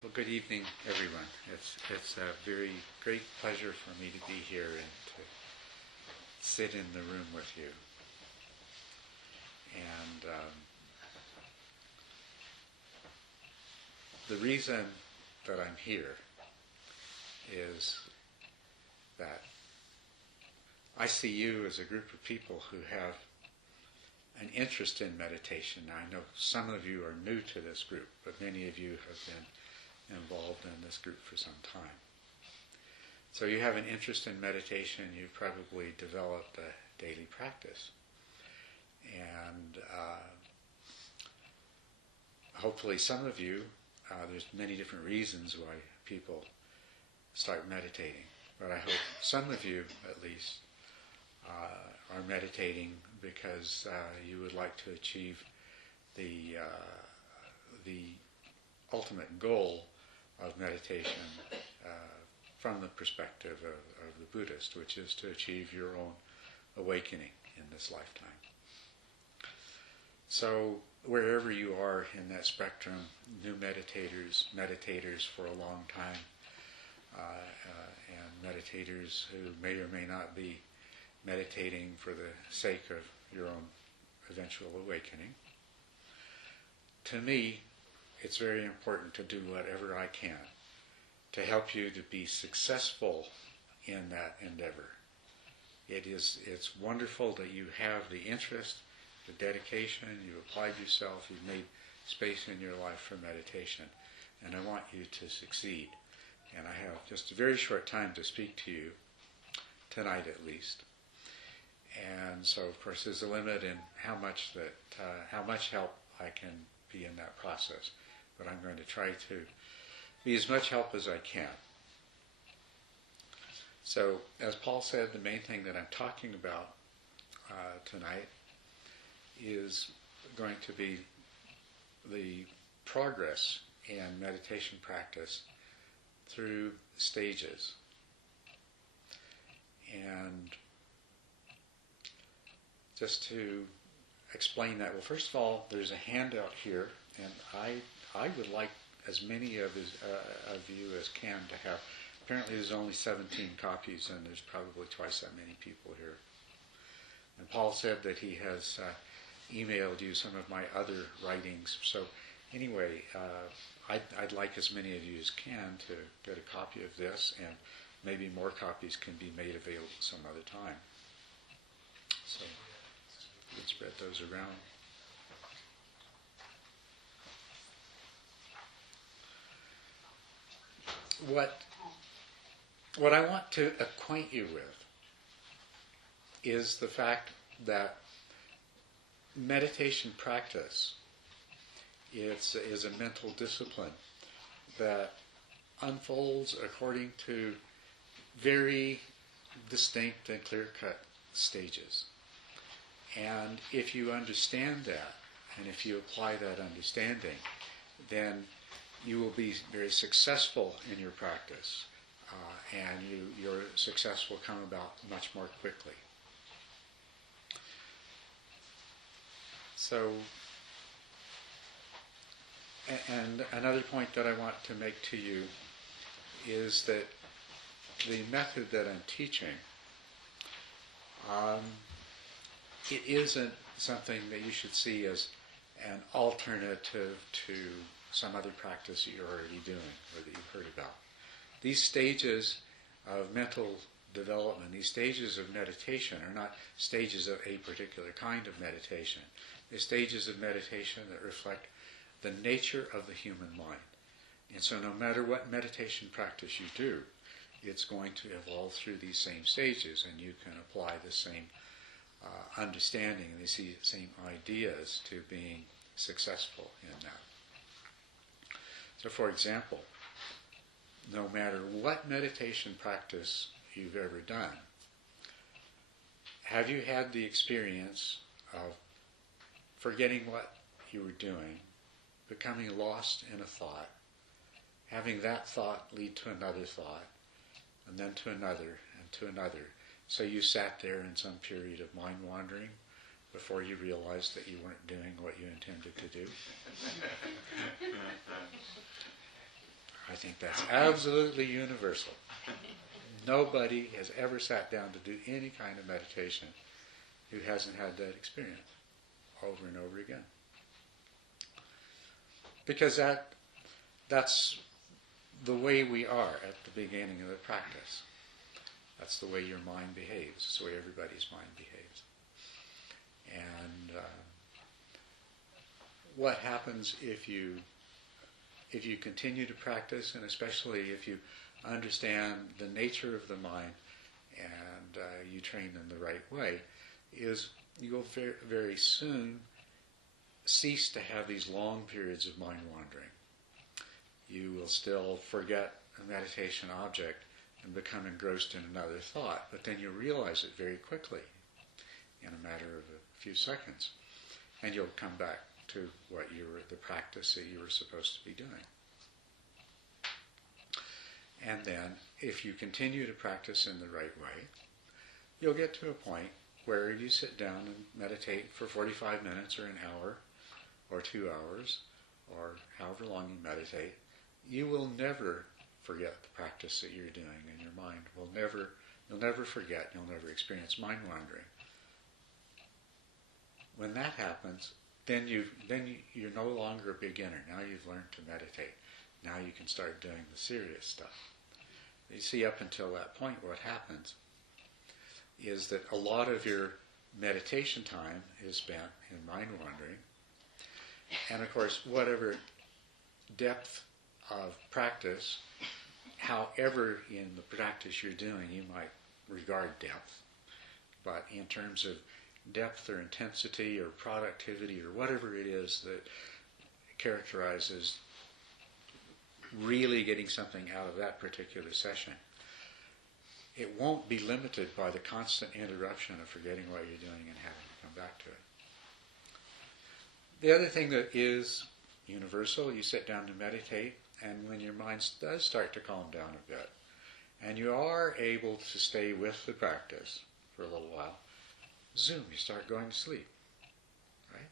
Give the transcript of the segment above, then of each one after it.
Well, good evening, everyone. It's a very great pleasure for me to be here and to sit in the room with you. And the reason that I'm here is that I see you as a group of people who have an interest in meditation. Now, I know some of you are new to this group, but many of you have been involved in this group for some time. So you have an interest in meditation, you've probably developed a daily practice. And hopefully some of you, there's many different reasons why people start meditating, but I hope some of you at least are meditating because you would like to achieve the ultimate goal of meditation from the perspective of the Buddhist, which is to achieve your own awakening in this lifetime. So wherever you are in that spectrum, new meditators for a long time, and meditators who may or may not be meditating for the sake of your own eventual awakening, to me, it's very important to do whatever I can to help you to be successful in that endeavor. It's wonderful that you have the interest, the dedication, you've applied yourself, you've made space in your life for meditation, and I want you to succeed. And I have just a very short time to speak to you, tonight at least. And so, of course, there's a limit in how much help I can be in that process. But I'm going to try to be as much help as I can. So, as Paul said, the main thing that I'm talking about tonight is going to be the progress in meditation practice through stages. And just to explain that, well, first of all, there's a handout here, and I would like as many of you as can to have. Apparently there's only 17 copies, and there's probably twice that many people here. And Paul said that he has emailed you some of my other writings. So anyway, I'd like as many of you as can to get a copy of this, and maybe more copies can be made available some other time. So let's spread those around. What I want to acquaint you with is the fact that meditation practice is a mental discipline that unfolds according to very distinct and clear-cut stages. And if you understand that, and if you apply that understanding, then you will be very successful in your practice, and your success will come about much more quickly. So, and another point that I want to make to you is that the method that I'm teaching, it isn't something that you should see as an alternative to some other practice that you're already doing or that you've heard about. These stages of mental development, these stages of meditation are not stages of a particular kind of meditation. They're stages of meditation that reflect the nature of the human mind. And so no matter what meditation practice you do, it's going to evolve through these same stages, and you can apply the same understanding and the same ideas to being successful in that. So for example, no matter what meditation practice you've ever done, have you had the experience of forgetting what you were doing, becoming lost in a thought, having that thought lead to another thought, and then to another, and to another? So you sat there in some period of mind wandering before you realized that you weren't doing what you intended to do. think that's absolutely universal. Nobody has ever sat down to do any kind of meditation who hasn't had that experience over and over again. Because that's the way we are at the beginning of the practice. That's the way your mind behaves. It's the way everybody's mind behaves. And what happens if you continue to practice, and especially if you understand the nature of the mind and you train in the right way, is you will very, very soon cease to have these long periods of mind wandering. You will still forget a meditation object and become engrossed in another thought, but then you realize it very quickly in a matter of a few seconds, and you'll come back to the practice that you were supposed to be doing. And then, if you continue to practice in the right way, you'll get to a point where you sit down and meditate for 45 minutes or an hour or 2 hours or however long you meditate. You will never forget the practice that you're doing, and your mind will you'll never forget, you'll never experience mind wandering. When that happens, then you're no longer a beginner. Now you've learned to meditate. Now you can start doing the serious stuff. You see, up until that point, what happens is that a lot of your meditation time is spent in mind wandering. And of course, whatever depth of practice, however in the practice you're doing you might regard depth, but in terms of depth or intensity or productivity or whatever it is that characterizes really getting something out of that particular session, it won't be limited by the constant interruption of forgetting what you're doing and having to come back to it. The other thing that is universal, you sit down to meditate, and when your mind does start to calm down a bit, and you are able to stay with the practice for a little while, zoom, you start going to sleep, right?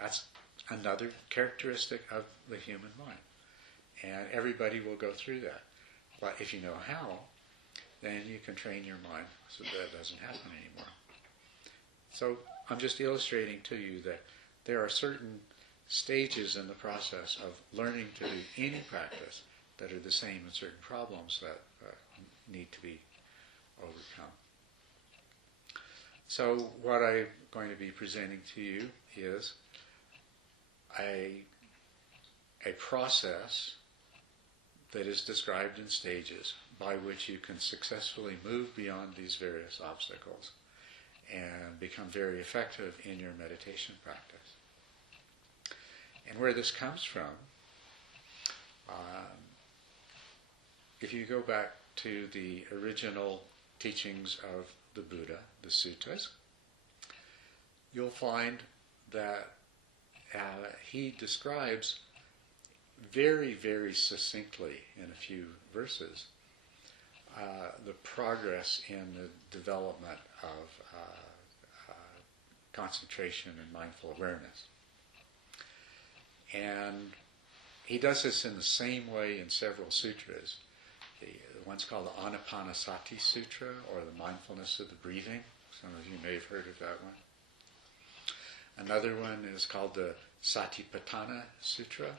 That's another characteristic of the human mind. And everybody will go through that. But if you know how, then you can train your mind so that doesn't happen anymore. So I'm just illustrating to you that there are certain stages in the process of learning to do any practice that are the same in certain problems that need to be overcome. So what I'm going to be presenting to you is a process that is described in stages by which you can successfully move beyond these various obstacles and become very effective in your meditation practice. And where this comes from, if you go back to the original teachings of the Buddha, the suttas, you'll find that he describes very, very succinctly in a few verses the progress in the development of concentration and mindful awareness. And he does this in the same way in several sutras. The one's called the Anapanasati Sutra, or the mindfulness of the breathing. Some of you may have heard of that one. Another one is called the Satipatthana Sutra,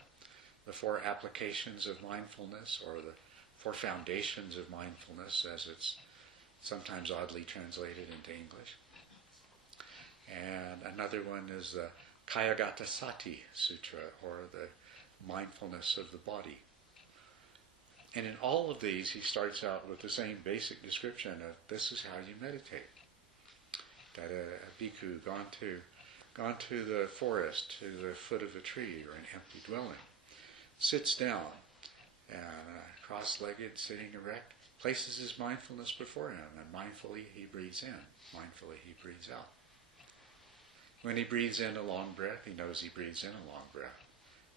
the 4 applications of mindfulness, or the 4 foundations of mindfulness, as it's sometimes oddly translated into English. And another one is the Kayagata Sati Sutra, or the mindfulness of the body. And in all of these, he starts out with the same basic description of this is how you meditate. That a bhikkhu gone to the forest, to the foot of a tree or an empty dwelling, sits down, and cross-legged, sitting erect, places his mindfulness before him, and mindfully he breathes in, mindfully he breathes out. When he breathes in a long breath, he knows he breathes in a long breath.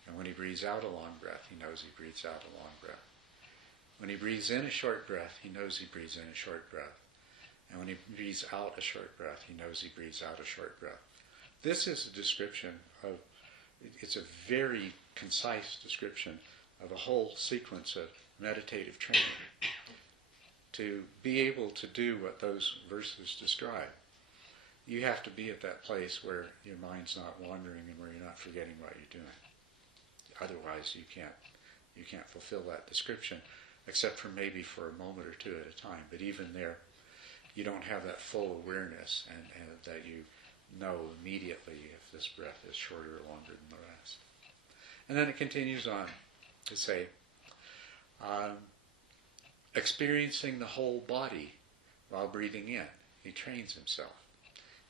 And when he breathes out a long breath, he knows he breathes out a long breath. When he breathes in a short breath, he knows he breathes in a short breath. And when he breathes out a short breath, he knows he breathes out a short breath. This is a description of It's a very concise description of a whole sequence of meditative training. To be able to do what those verses describe, you have to be at that place where your mind's not wandering and where you're not forgetting what you're doing. Otherwise, you can't fulfill that description, except for maybe for a moment or two at a time. But even there, you don't have that full awareness and that you know immediately if this breath is shorter or longer than the rest. And then it continues on to say, experiencing the whole body while breathing in, he trains himself.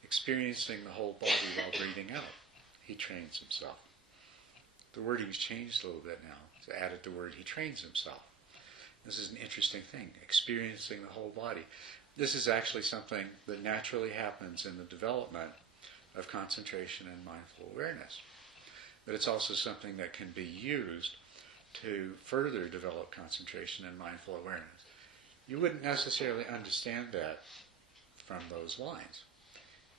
Experiencing the whole body while breathing out, he trains himself. The wording's changed a little bit now. It's added the word he trains himself. This is an interesting thing, experiencing the whole body. This is actually something that naturally happens in the development of concentration and mindful awareness. But it's also something that can be used to further develop concentration and mindful awareness. You wouldn't necessarily understand that from those lines,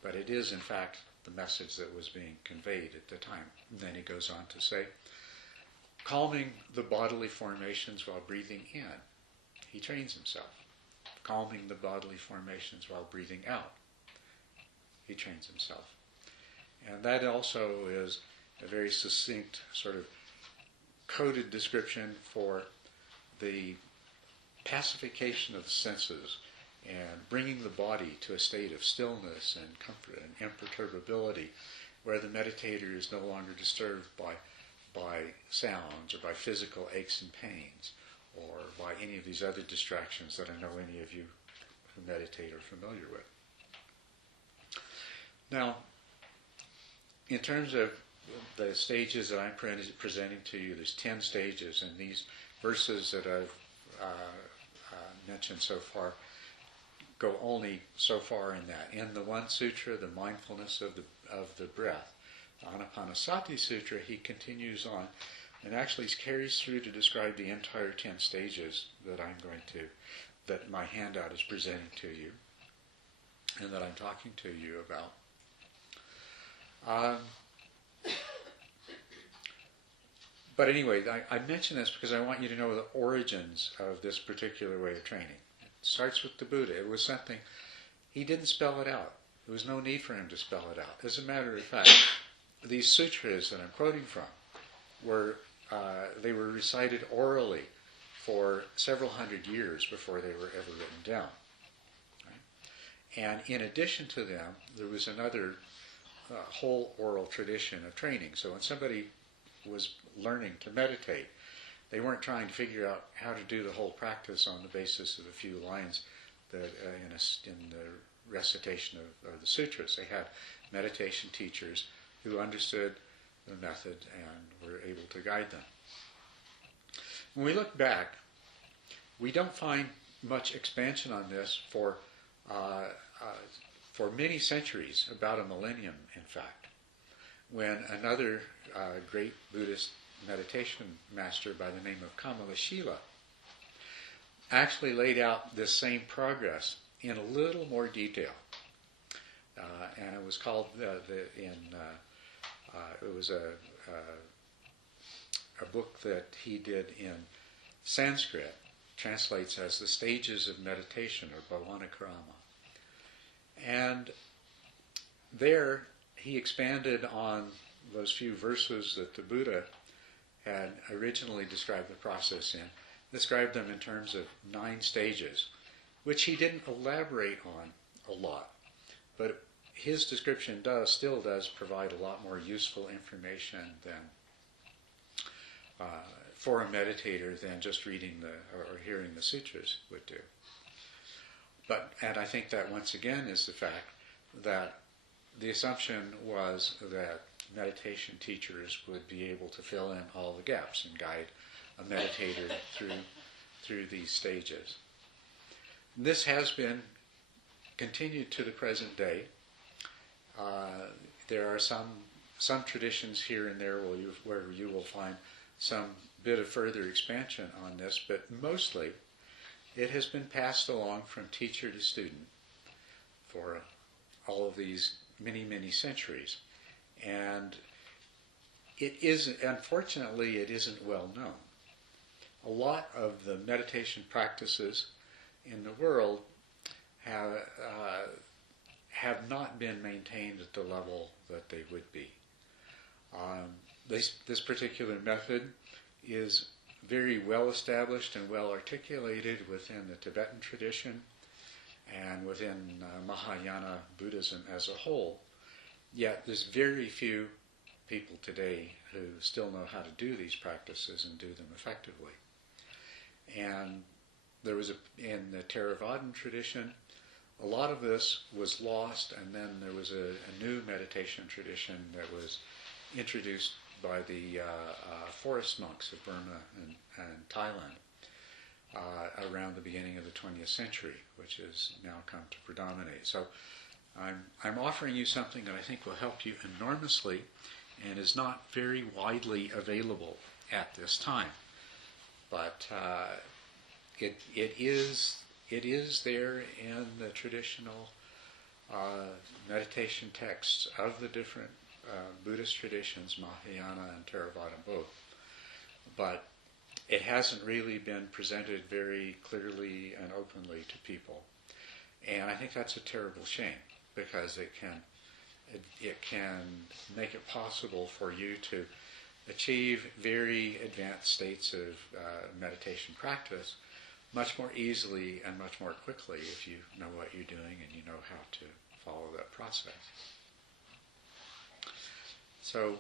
but it is in fact the message that was being conveyed at the time. And then he goes on to say, calming the bodily formations while breathing in, he trains himself. Calming the bodily formations while breathing out, he trains himself. And that also is a very succinct sort of coded description for the pacification of the senses and bringing the body to a state of stillness and comfort and imperturbability, where the meditator is no longer disturbed by sounds or by physical aches and pains or by any of these other distractions that I know any of you who meditate are familiar with. Now, in terms of the stages that I'm presenting to you, there's 10 stages, and these verses that I've mentioned so far go only so far in that. In the one sutra, the mindfulness of the breath, the Anapanasati Sutra, he continues on and actually carries through to describe the entire 10 stages that my handout is presenting to you and that I'm talking to you about. But anyway, I mention this because I want you to know the origins of this particular way of training. It starts with the Buddha. It was something, he didn't spell it out. There was no need for him to spell it out. As a matter of fact, these sutras that I'm quoting from they were recited orally for several hundred years before they were ever written down. Right? And in addition to them, there was another whole oral tradition of training. So when somebody was learning to meditate, they weren't trying to figure out how to do the whole practice on the basis of a few lines that in the recitation of the sutras. They had meditation teachers who understood the method and were able to guide them. When we look back, we don't find much expansion on this for many centuries, about a millennium in fact, when another great Buddhist meditation master by the name of Kamalashila actually laid out this same progress in a little more detail. And it was called, it was a book that he did in Sanskrit, translates as The Stages of Meditation, or Bhavanakrama. And there he expanded on those few verses that the Buddha had originally described the process in, described them in terms of 9 stages, which he didn't elaborate on a lot. But his description still does provide a lot more useful information than for a meditator than just reading or hearing the sutras would do. And I think that once again is the fact that the assumption was that meditation teachers would be able to fill in all the gaps and guide a meditator through these stages. And this has been continued to the present day. There are some traditions here and there where you will find some bit of further expansion on this, but mostly it has been passed along from teacher to student for all of these many, many centuries. And it isn't, unfortunately, it isn't well known. A lot of the meditation practices in the world have not been maintained at the level that they would be. This particular method is very well established and well articulated within the Tibetan tradition and within Mahayana Buddhism as a whole. Yet there's very few people today who still know how to do these practices and do them effectively. And there was in the Theravadan tradition, a lot of this was lost, and then there was a new meditation tradition that was introduced by the forest monks of Burma and Thailand around the beginning of the 20th century, which has now come to predominate. So I'm offering you something that I think will help you enormously and is not very widely available at this time. But it is there in the traditional meditation texts of the different Buddhist traditions, Mahayana and Theravada both. But it hasn't really been presented very clearly and openly to people. And I think that's a terrible shame, because it can make it possible for you to achieve very advanced states of meditation practice much more easily and much more quickly if you know what you're doing and you know how to follow that process. So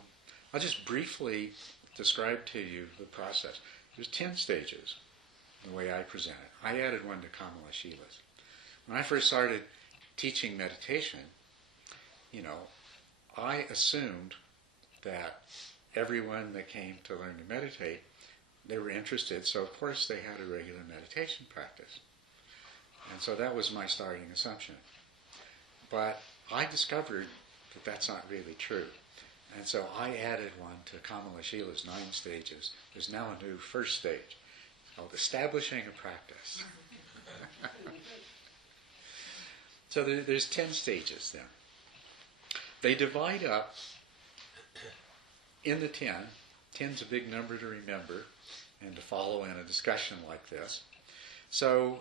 I'll just briefly describe to you the process. There's 10 stages, the way I present it. I added one to Kamala Shila's. When I first started teaching meditation, I assumed that everyone that came to learn to meditate, they were interested, so of course they had a regular meditation practice. And so that was my starting assumption. But I discovered that that's not really true. And so I added one to Kamala Shila's 9 stages. There's now a new first stage called Establishing a Practice. So there's 10 stages then. They divide up in the 10. 10's a big number to remember and to follow in a discussion like this. So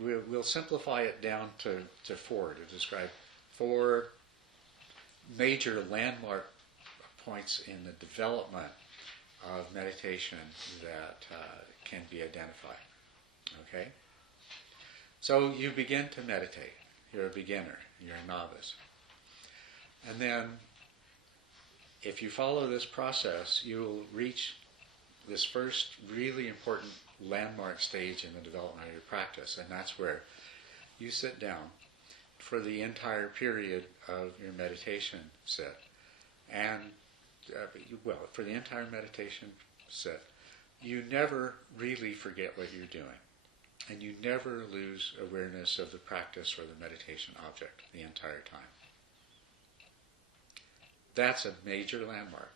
we'll simplify it down to 4 to describe 4 major landmark points in the development of meditation that can be identified. Okay? So you begin to meditate. You're a beginner. You're a novice. And then, if you follow this process, you'll reach this first really important landmark stage in the development of your practice, and that's where you sit down for the entire period of your meditation sit. And, for the entire meditation sit, you never really forget what you're doing. And you never lose awareness of the practice or the meditation object the entire time. That's a major landmark.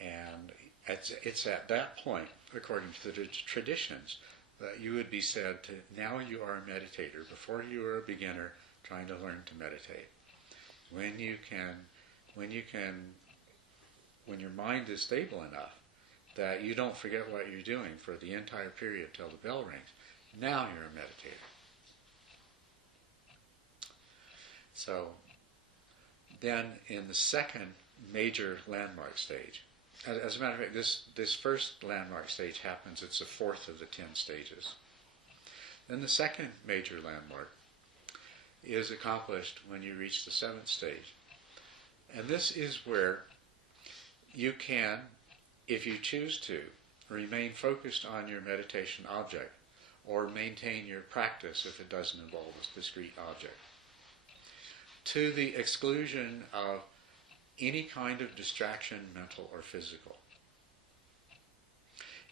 And it's at that point, according to the traditions, that you would be said to, now you are a meditator. Before you were a beginner trying to learn to meditate. When your mind is stable enough that you don't forget what you're doing for the entire period till the bell rings, now you're a meditator. So then in the second major landmark stage, as a matter of fact, this first landmark stage happens, it's the 4th of the 10 stages. Then the second major landmark is accomplished when you reach the 7th stage. And this is where you can, if you choose to, remain focused on your meditation object or maintain your practice if it doesn't involve a discrete object, to the exclusion of any kind of distraction, mental or physical.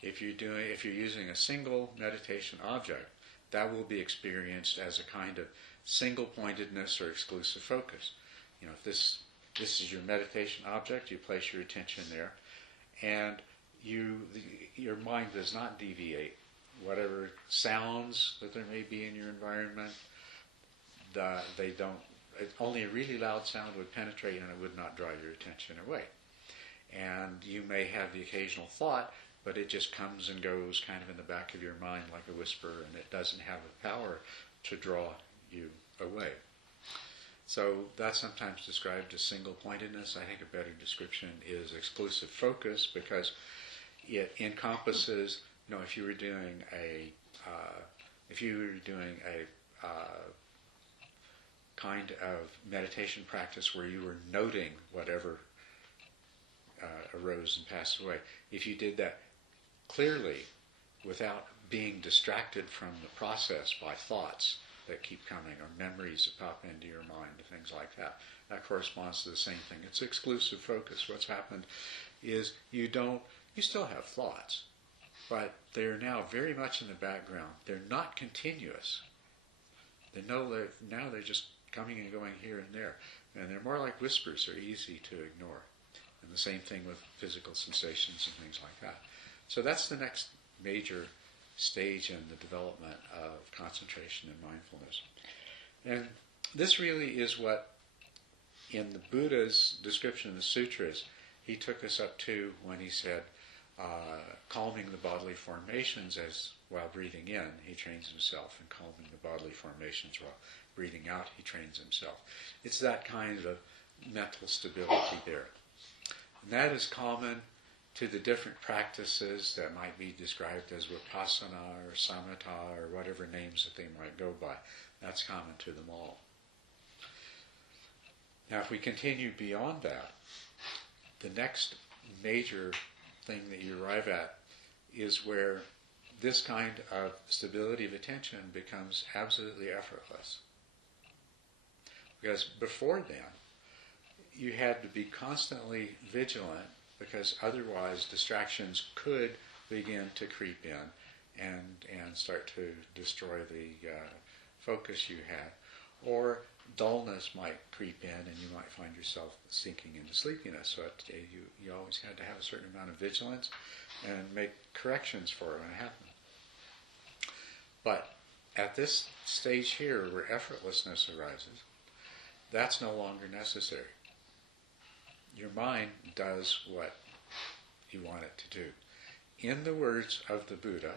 If you're using a single meditation object, that will be experienced as a kind of single-pointedness or exclusive focus. If this is your meditation object, you place your attention there, and your mind does not deviate. Whatever sounds that there may be in your environment, they don't. Only a really loud sound would penetrate and it would not draw your attention away. and you may have the occasional thought, but it just comes and goes kind of in the back of your mind like a whisper, and it doesn't have the power to draw you away. So that's sometimes described as single-pointedness. I think a better description is exclusive focus, because it encompasses, if you were doing a kind of meditation practice where you were noting whatever arose and passed away, if you did that clearly without being distracted from the process by thoughts that keep coming or memories that pop into your mind, things like that, that corresponds to the same thing. It's exclusive focus. What's happened is you still have thoughts, but they're now very much in the background. They're not continuous. Now they're just coming and going here and there. And they're more like whispers. They're easy to ignore. And the same thing with physical sensations and things like that. So that's the next major stage in the development of concentration and mindfulness. And this really is what, in the Buddha's description of the sutras, he took us up to when he said, calming the bodily formations while breathing in, he trains himself, and calming the bodily formations while breathing out, he trains himself. It's that kind of mental stability there. And that is common to the different practices that might be described as Vipassana or Samatha or whatever names that they might go by. That's common to them all. Now, if we continue beyond that, the next major thing that you arrive at is where this kind of stability of attention becomes absolutely effortless. Because before then, you had to be constantly vigilant, because otherwise distractions could begin to creep in and start to destroy the focus you had. Or dullness might creep in and you might find yourself sinking into sleepiness. So you always had to have a certain amount of vigilance and make corrections for it when it happened. But at this stage here where effortlessness arises, that's no longer necessary. Your mind does what you want it to do. In the words of the Buddha,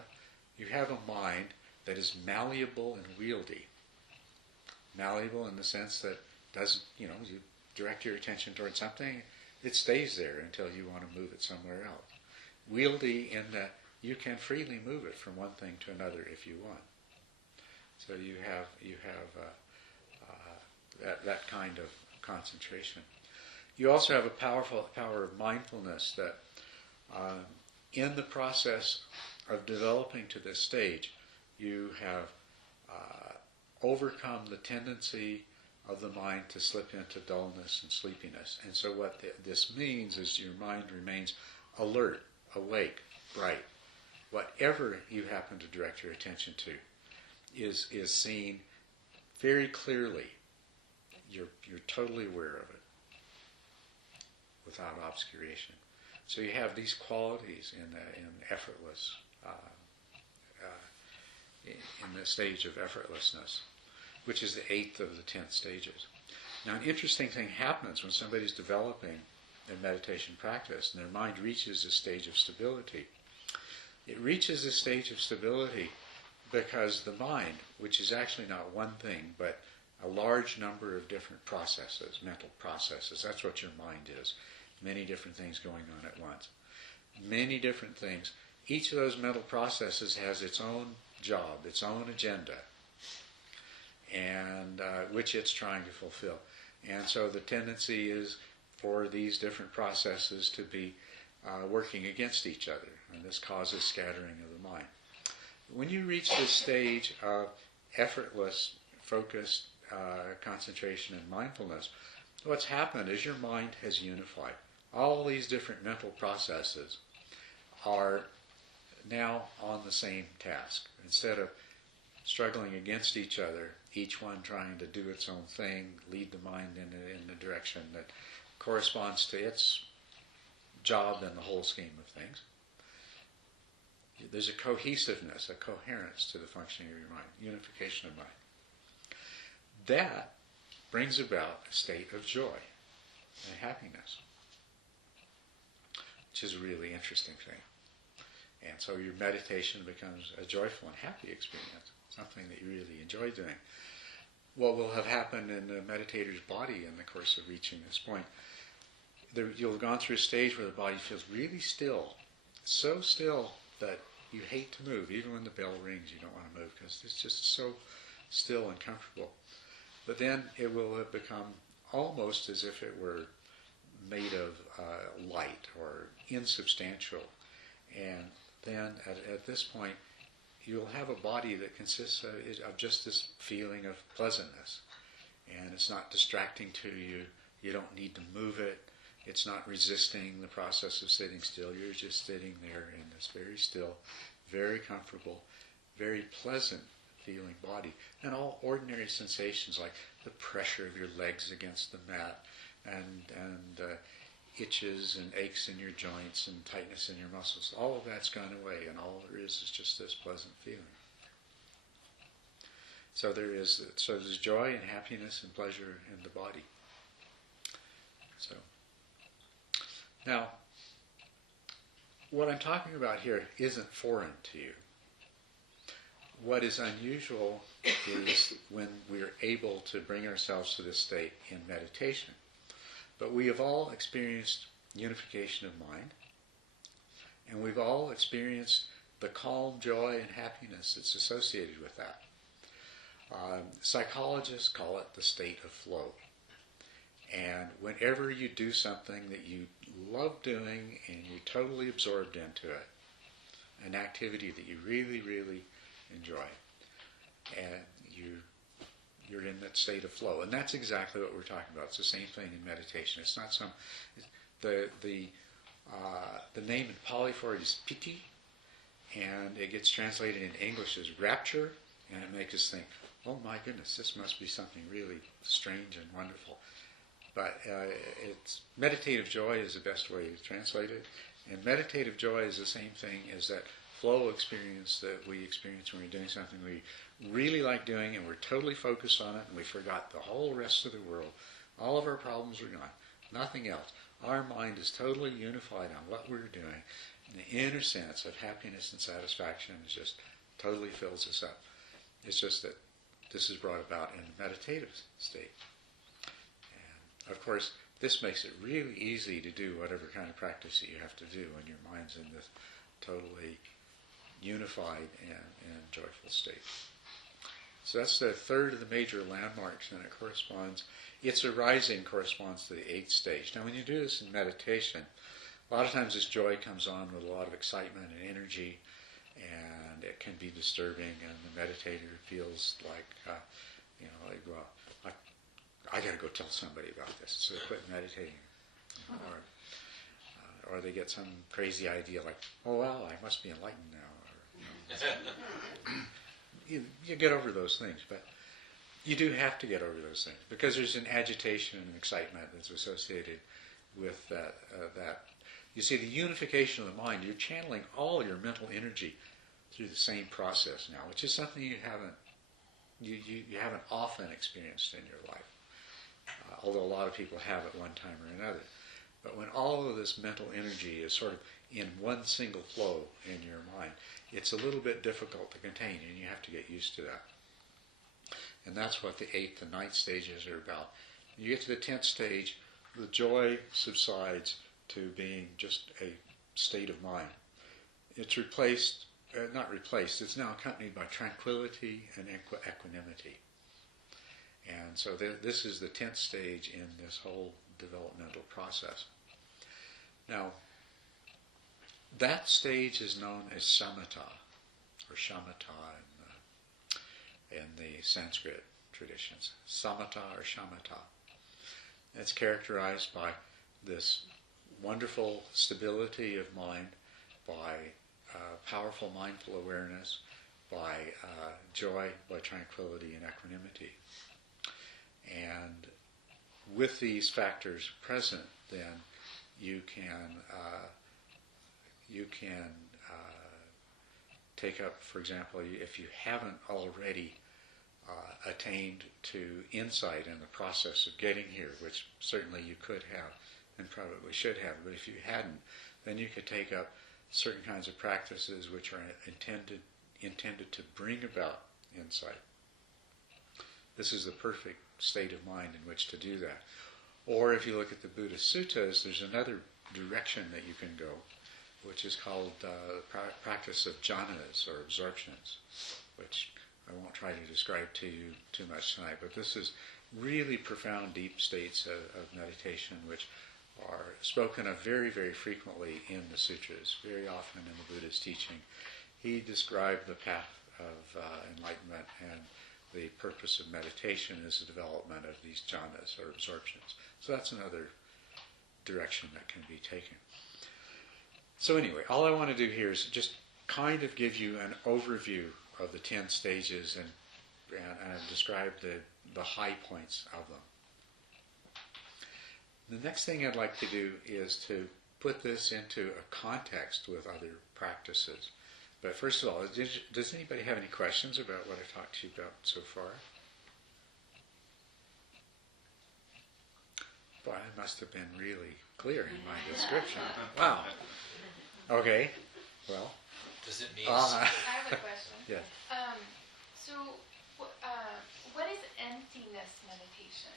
you have a mind that is malleable and wieldy. Malleable in the sense that doesn't, you direct your attention towards something, it stays there until you want to move it somewhere else. Wieldy in that you can freely move it from one thing to another if you want. So you have that kind of concentration. You also have a power of mindfulness that in the process of developing to this stage, you have overcome the tendency of the mind to slip into dullness and sleepiness. And so what this means is your mind remains alert, awake, bright. Whatever you happen to direct your attention to is seen very clearly. You're totally aware of it without obscuration. So you have these qualities in effortless, in the stage of effortlessness, which is the 8th of the 10th stages. Now, an interesting thing happens when somebody's developing their meditation practice and their mind reaches a stage of stability. It reaches a stage of stability because the mind, which is actually not one thing, but a large number of different processes, mental processes, that's what your mind is. Many different things going on at once. Many different things. Each of those mental processes has its own job, its own agenda, and which it's trying to fulfill. And so the tendency is for these different processes to be working against each other, and this causes scattering of the mind. When you reach this stage of effortless, focused concentration and mindfulness, what's happened is your mind has unified. All these different mental processes are now on the same task. Instead of struggling against each other, each one trying to do its own thing, lead the mind in the direction that corresponds to its job in the whole scheme of things, there's a cohesiveness, a coherence to the functioning of your mind, unification of mind. That brings about a state of joy and happiness. which is a really interesting thing. And so your meditation becomes a joyful and happy experience, something that you really enjoy doing. What will have happened in the meditator's body in the course of reaching this point, you'll have gone through a stage where the body feels really still, so still that you hate to move. Even when the bell rings, you don't want to move because it's just so still and comfortable. But then it will have become almost as if it were made of light or insubstantial. And then at this point, you'll have a body that consists of just this feeling of pleasantness. And it's not distracting to you. You don't need to move it. It's not resisting the process of sitting still. You're just sitting there in this very still, very comfortable, very pleasant feeling body. And all ordinary sensations like the pressure of your legs against the mat and itches and aches in your joints and tightness in your muscles, all of that's gone away, and all there is just this pleasant feeling. So there's joy and happiness and pleasure in the body. So now, what I'm talking about here isn't foreign to you. What is unusual is when we're able to bring ourselves to this state in meditation. But we have all experienced unification of mind, and we've all experienced the calm, joy, and happiness that's associated with that. Psychologists call it the state of flow. And whenever you do something that you love doing and you're totally absorbed into it, an activity that you really, really enjoy, and you're in that state of flow, and that's exactly what we're talking about. It's the same thing in meditation. It's not the name in Pali for it is piti, and it gets translated in English as rapture, and it makes us think, oh my goodness, this must be something really strange and wonderful. But it's meditative joy is the best way to translate it, and meditative joy is the same thing as that flow experience that we experience when we're doing something we really like doing and we're totally focused on it and we forgot the whole rest of the world. All of our problems are gone. Nothing else. Our mind is totally unified on what we're doing. And the inner sense of happiness and satisfaction is just totally fills us up. It's just that this is brought about in a meditative state. And of course, this makes it really easy to do whatever kind of practice that you have to do when your mind's in this totally unified and joyful state. So that's the third of the major landmarks, and it corresponds, its arising corresponds to the 8th stage. Now when you do this in meditation, a lot of times this joy comes on with a lot of excitement and energy, and it can be disturbing, and the meditator feels like, well, I got to go tell somebody about this, so they quit meditating. Or they get some crazy idea like, oh well, I must be enlightened now. You get over those things, but you do have to get over those things because there's an agitation and excitement that's associated with that. You see, the unification of the mind, you're channeling all your mental energy through the same process now, which is something you haven't often experienced in your life, although a lot of people have at one time or another. But when all of this mental energy is sort of in one single flow in your mind, it's a little bit difficult to contain, and you have to get used to that. And that's what the 8th and 9th stages are about. When you get to the 10th stage, the joy subsides to being just a state of mind. It's it's now accompanied by tranquility and equanimity. And so this is the 10th stage in this whole developmental process. Now, that stage is known as samatha, or shamatha in the Sanskrit traditions. Samatha or shamatha. It's characterized by this wonderful stability of mind, by powerful mindful awareness, by joy, by tranquility and equanimity. And with these factors present, then you can take up, for example, if you haven't already attained to insight in the process of getting here, which certainly you could have and probably should have, but if you hadn't, then you could take up certain kinds of practices which are intended to bring about insight. This is the perfect state of mind in which to do that. Or if you look at the Buddhist suttas, there's another direction that you can go, which is called practice of jhanas or absorptions, which I won't try to describe to you too much tonight, but this is really profound, deep states of meditation which are spoken of very, very frequently in the sutras, very often in the Buddha's teaching. He described the path of enlightenment, and the purpose of meditation is the development of these jhanas or absorptions. So that's another direction that can be taken. So anyway, all I want to do here is just kind of give you an overview of the 10 stages and describe the high points of them. The next thing I'd like to do is to put this into a context with other practices. But first of all, does anybody have any questions about what I've talked to you about so far? Boy, I must have been really clear in my description. Wow. Okay. Well. Does it mean? I have a question. Yeah. So, what is emptiness meditation?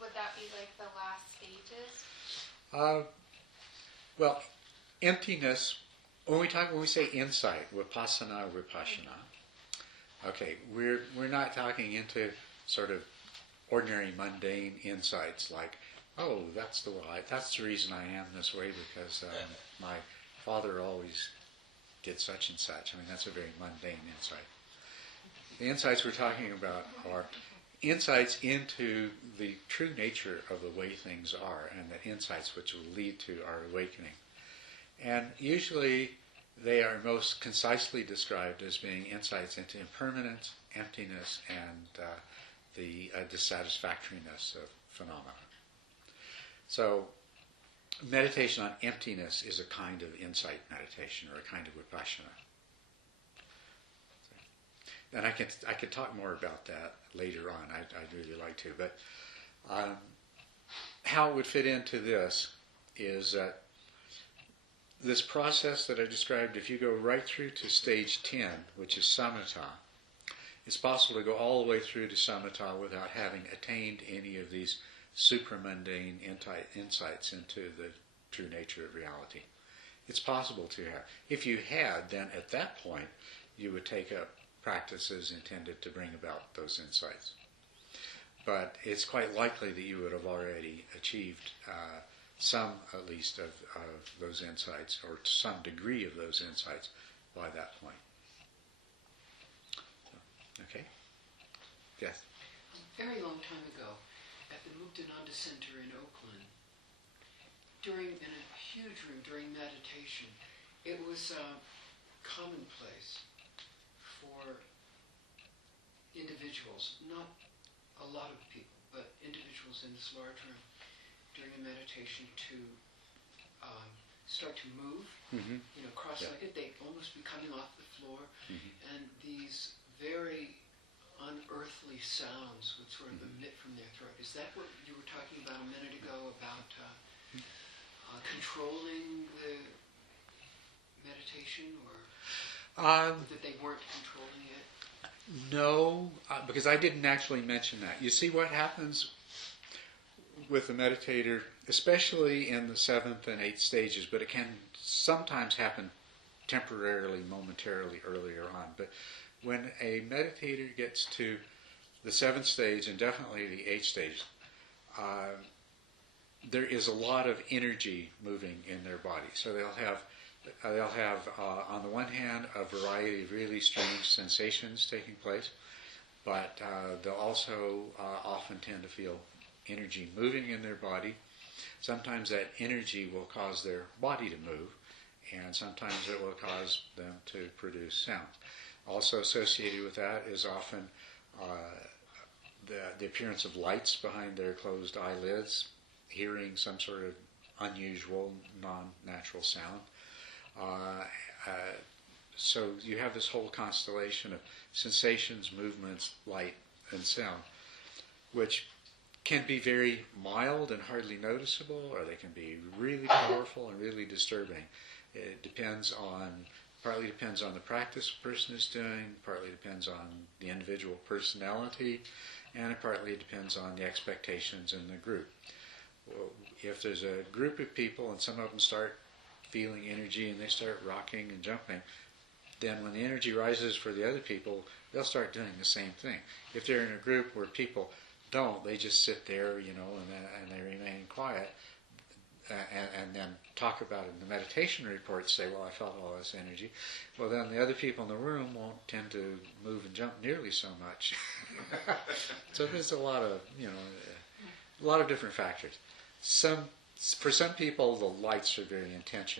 Would that be like the last stages? Well, emptiness. When we say insight, Vipassana or Vipassana, okay, we're not talking into sort of ordinary mundane insights like, oh, that's the reason I am this way because my father always did such and such. I mean, that's a very mundane insight. The insights we're talking about are insights into the true nature of the way things are, and the insights which will lead to our awakening. And usually they are most concisely described as being insights into impermanence, emptiness, and the dissatisfactoriness of phenomena. So meditation on emptiness is a kind of insight meditation or a kind of Vipassana. And I could talk more about that later on. I'd really like to. But how it would fit into this is that this process that I described, if you go right through to stage 10, which is samatha, it's possible to go all the way through to samatha without having attained any of these supramundane insights into the true nature of reality. It's possible to have. If you had, then at that point, you would take up practices intended to bring about those insights. But it's quite likely that you would have already achieved some, at least, of those insights, or to some degree of those insights by that point. Okay? Yes? A very long time ago, at the Muktananda Center in Oakland, in a huge room during meditation, it was commonplace for individuals, not a lot of people, but individuals in this large room during a meditation to start to move, cross-legged. They'd almost be coming off the floor, and these very unearthly sounds would sort of emit from their throat. Is that what you were talking about a minute ago, about controlling the meditation, or that they weren't controlling it? No, because I didn't actually mention that. You see what happens with the meditator, especially in the 7th and 8th stages, but it can sometimes happen temporarily, momentarily earlier on. But when a meditator gets to the 7th stage and definitely the 8th stage, there is a lot of energy moving in their body. So they'll have on the one hand a variety of really strange sensations taking place, but they'll also often tend to feel energy moving in their body. Sometimes that energy will cause their body to move, and sometimes it will cause them to produce sound. Also associated with that is often the appearance of lights behind their closed eyelids, hearing some sort of unusual, non-natural sound. So you have this whole constellation of sensations, movements, light, and sound, which can be very mild and hardly noticeable, or they can be really powerful and really disturbing. It partly depends on the practice a person is doing, partly depends on the individual personality, and it partly depends on the expectations in the group. Well, if there's a group of people and some of them start feeling energy and they start rocking and jumping, then when the energy rises for the other people, they'll start doing the same thing. If they're in a group where people don't, they just sit there, and they remain quiet, and then talk about it in the meditation report, say, well, I felt all this energy. Well, then the other people in the room won't tend to move and jump nearly so much. So there's a lot of different factors. For some people, the lights are very intense,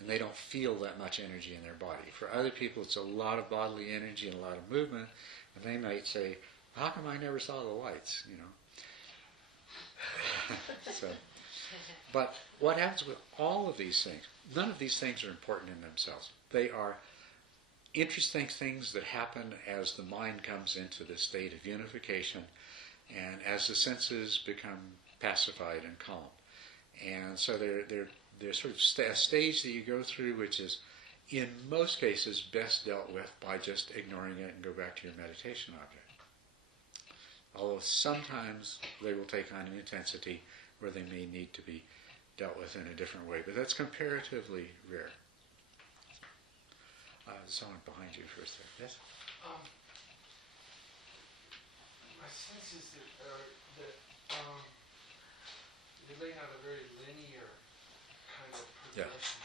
and they don't feel that much energy in their body. For other people, it's a lot of bodily energy and a lot of movement, and they might say, how come I never saw the lights, So, but what happens with all of these things, none of these things are important in themselves. They are interesting things that happen as the mind comes into this state of unification and as the senses become pacified and calm. And so they're sort of a stage that you go through, which is in most cases best dealt with by just ignoring it and go back to your meditation object. Although sometimes they will take on an intensity where they may need to be dealt with in a different way, but that's comparatively rare. Someone behind you for a second. Yes? My sense is that you're laying out a very linear kind of progression,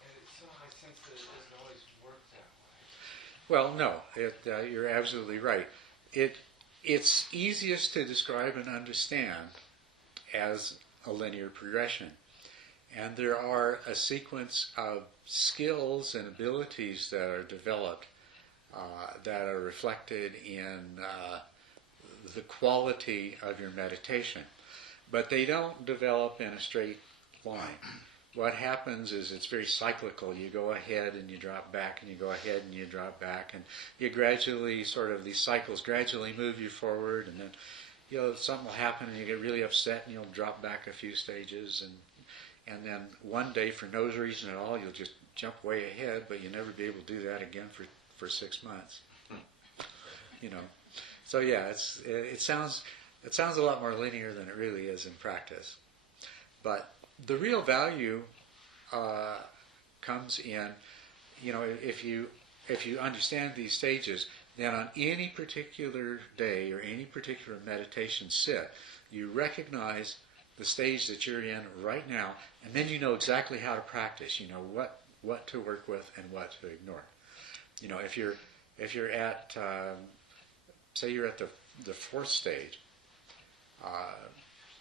and it's somehow I sense that it doesn't always work that way. Well, no, you're absolutely right. It's easiest to describe and understand as a linear progression. And there are a sequence of skills and abilities that are developed that are reflected in the quality of your meditation. But they don't develop in a straight line. What happens is it's very cyclical. You go ahead and you drop back, and you go ahead and you drop back, and you gradually, these cycles gradually move you forward, and then something will happen and you get really upset and you'll drop back a few stages, and then one day for no reason at all you'll just jump way ahead, but you'll never be able to do that again for 6 months. So yeah, it sounds a lot more linear than it really is in practice. But the real value comes in, if you understand these stages, then on any particular day or any particular meditation sit, you recognize the stage that you're in right now, and then you know exactly how to practice. You know what to work with and what to ignore. If you're at, say you're at the fourth stage,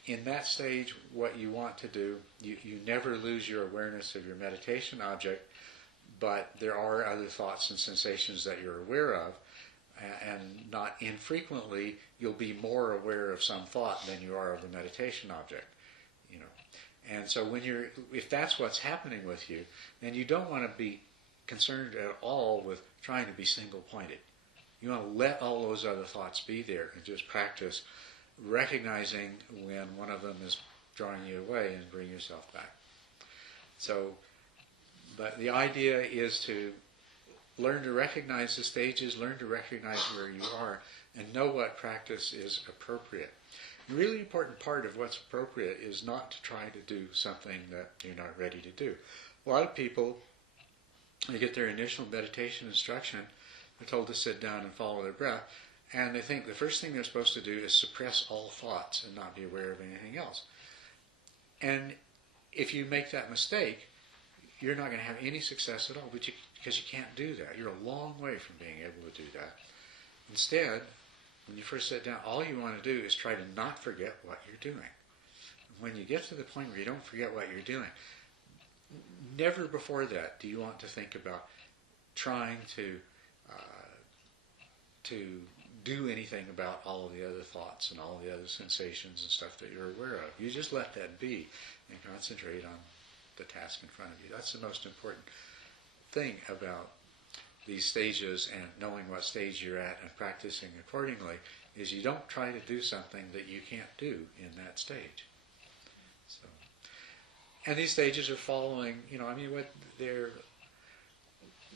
in that stage, what you want to do, you never lose your awareness of your meditation object, but there are other thoughts and sensations that you're aware of, and not infrequently you'll be more aware of some thought than you are of the meditation object. And so if that's what's happening with you, then you don't want to be concerned at all with trying to be single-pointed. You want to let all those other thoughts be there and just practice recognizing when one of them is drawing you away and bring yourself back. So, but the idea is to learn to recognize the stages, learn to recognize where you are, and know what practice is appropriate. The really important part of what's appropriate is not to try to do something that you're not ready to do. A lot of people, they get their initial meditation instruction, they're told to sit down and follow their breath, and they think the first thing they're supposed to do is suppress all thoughts and not be aware of anything else. And if you make that mistake, you're not going to have any success at all, because you can't do that. You're a long way from being able to do that. Instead, when you first sit down, all you want to do is try to not forget what you're doing. When you get to the point where you don't forget what you're doing, never before that do you want to think about trying to do anything about all of the other thoughts and all the other sensations and stuff that you're aware of. You just let that be and concentrate on the task in front of you. That's the most important thing about these stages, and knowing what stage you're at and practicing accordingly, is you don't try to do something that you can't do in that stage. So, and these stages are following,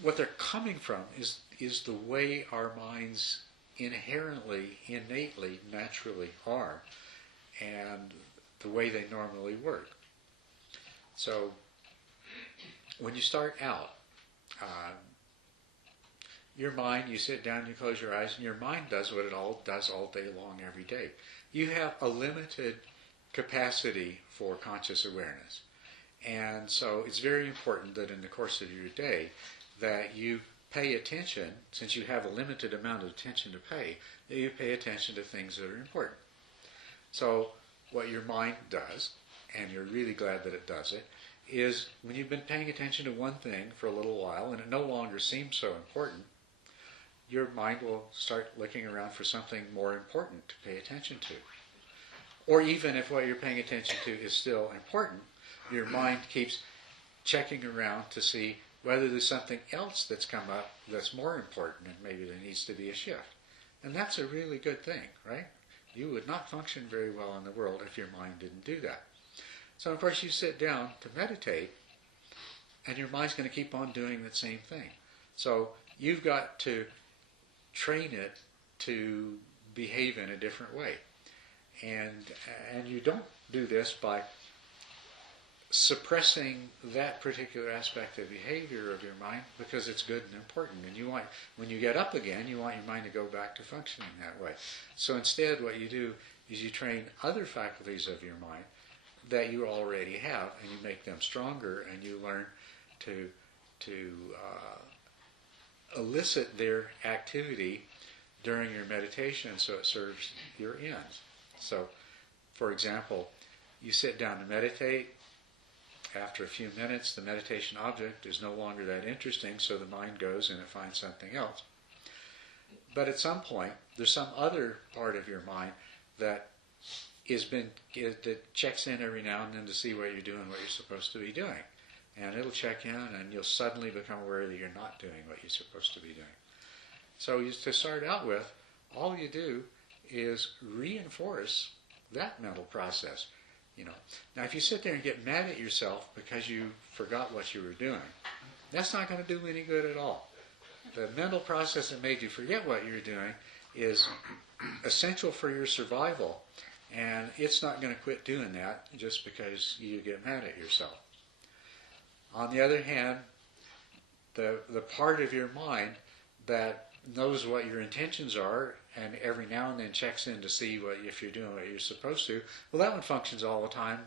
what they're coming from is the way our minds inherently, innately, naturally are, and the way they normally work. So, when you start out, your mind, you sit down, you close your eyes, and your mind does what it all does all day long, every day. You have a limited capacity for conscious awareness. And so it's very important that in the course of your day that you pay attention, since you have a limited amount of attention to pay, that you pay attention to things that are important. So what your mind does, and you're really glad that it does it, is when you've been paying attention to one thing for a little while and it no longer seems so important, your mind will start looking around for something more important to pay attention to. Or even if what you're paying attention to is still important, your mind keeps checking around to see whether there's something else that's come up that's more important and maybe there needs to be a shift. And that's a really good thing, right? You would not function very well in the world if your mind didn't do that. So of course you sit down to meditate and your mind's going to keep on doing the same thing. So you've got to train it to behave in a different way. And you don't do this by suppressing that particular aspect of behavior of your mind because it's good and important. And you want, when you get up again, you want your mind to go back to functioning that way. So instead what you do is you train other faculties of your mind that you already have, and you make them stronger, and you learn to elicit their activity during your meditation so it serves your ends. So, for example, you sit down to meditate. After a few minutes, the meditation object is no longer that interesting, so the mind goes and it finds something else. But at some point, there's some other part of your mind that that checks in every now and then to see what you're doing, what you're supposed to be doing. And it'll check in, and you'll suddenly become aware that you're not doing what you're supposed to be doing. So to start out with, all you do is reinforce that mental process. Now if you sit there and get mad at yourself because you forgot what you were doing, that's not going to do any good at all. The mental process that made you forget what you were doing is essential for your survival, and it's not going to quit doing that just because you get mad at yourself. On the other hand, the part of your mind that knows what your intentions are and every now and then checks in to see if you're doing what you're supposed to, well, that one functions all the time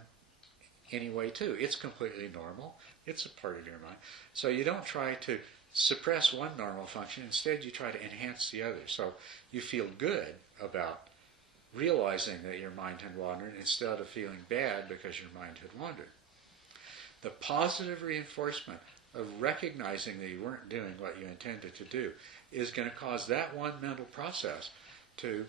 anyway too. It's completely normal. It's a part of your mind. So you don't try to suppress one normal function. Instead, you try to enhance the other. So you feel good about realizing that your mind had wandered instead of feeling bad because your mind had wandered. The positive reinforcement of recognizing that you weren't doing what you intended to do is going to cause that one mental process to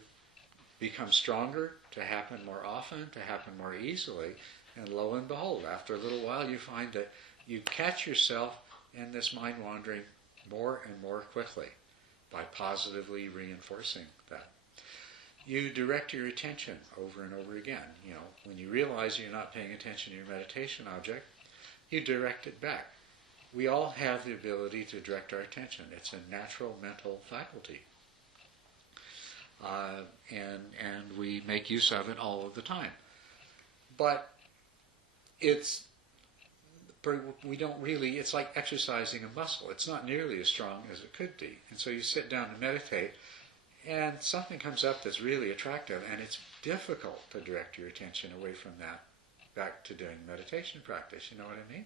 become stronger, to happen more often, to happen more easily, and lo and behold, after a little while you find that you catch yourself in this mind wandering more and more quickly by positively reinforcing that. You direct your attention over and over again. When you realize you're not paying attention to your meditation object, you direct it back. We all have the ability to direct our attention. It's a natural mental faculty. And we make use of it all of the time. But it's like exercising a muscle. It's not nearly as strong as it could be. And so you sit down and meditate, and something comes up that's really attractive, and it's difficult to direct your attention away from that back to doing meditation practice. You know what I mean?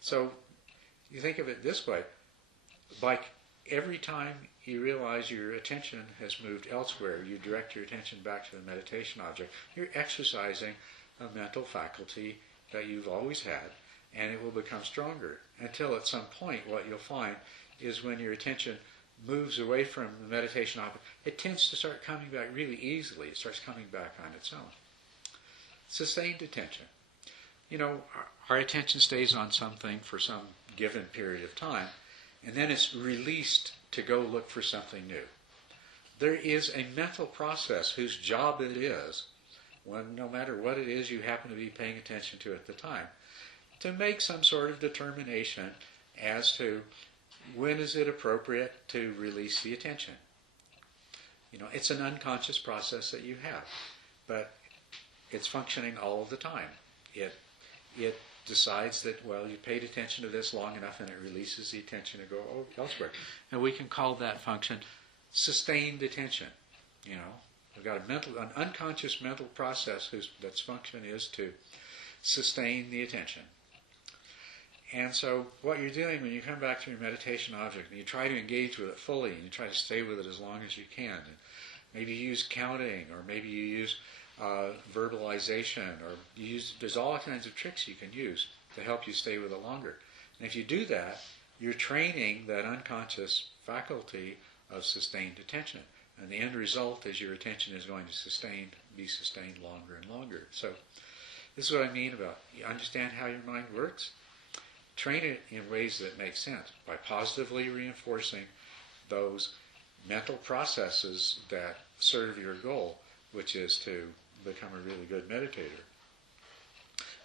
So you think of it this way. By every time you realize your attention has moved elsewhere, you direct your attention back to the meditation object, you're exercising a mental faculty that you've always had, and it will become stronger until at some point what you'll find is when your attention moves away from the meditation object, it tends to start coming back really easily. It starts coming back on its own. Sustained attention. Our attention stays on something for some given period of time, and then it's released to go look for something new. there is a mental process whose job it is, no matter what it is you happen to be paying attention to at the time, to make some sort of determination as to when is it appropriate to release the attention. It's an unconscious process that you have, but it's functioning all of the time. It decides that, well, you paid attention to this long enough, and it releases the attention to go elsewhere. And we can call that function sustained attention. We've got an unconscious mental process that's function is to sustain the attention. And so what you're doing when you come back to your meditation object and you try to engage with it fully and you try to stay with it as long as you can, and maybe you use counting, or maybe you use verbalization, or there's all kinds of tricks you can use to help you stay with it longer. And if you do that, you're training that unconscious faculty of sustained attention. And the end result is your attention is going to be sustained longer and longer. So this is what I mean about, you understand how your mind works? Train it in ways that make sense by positively reinforcing those mental processes that serve your goal, which is to become a really good meditator.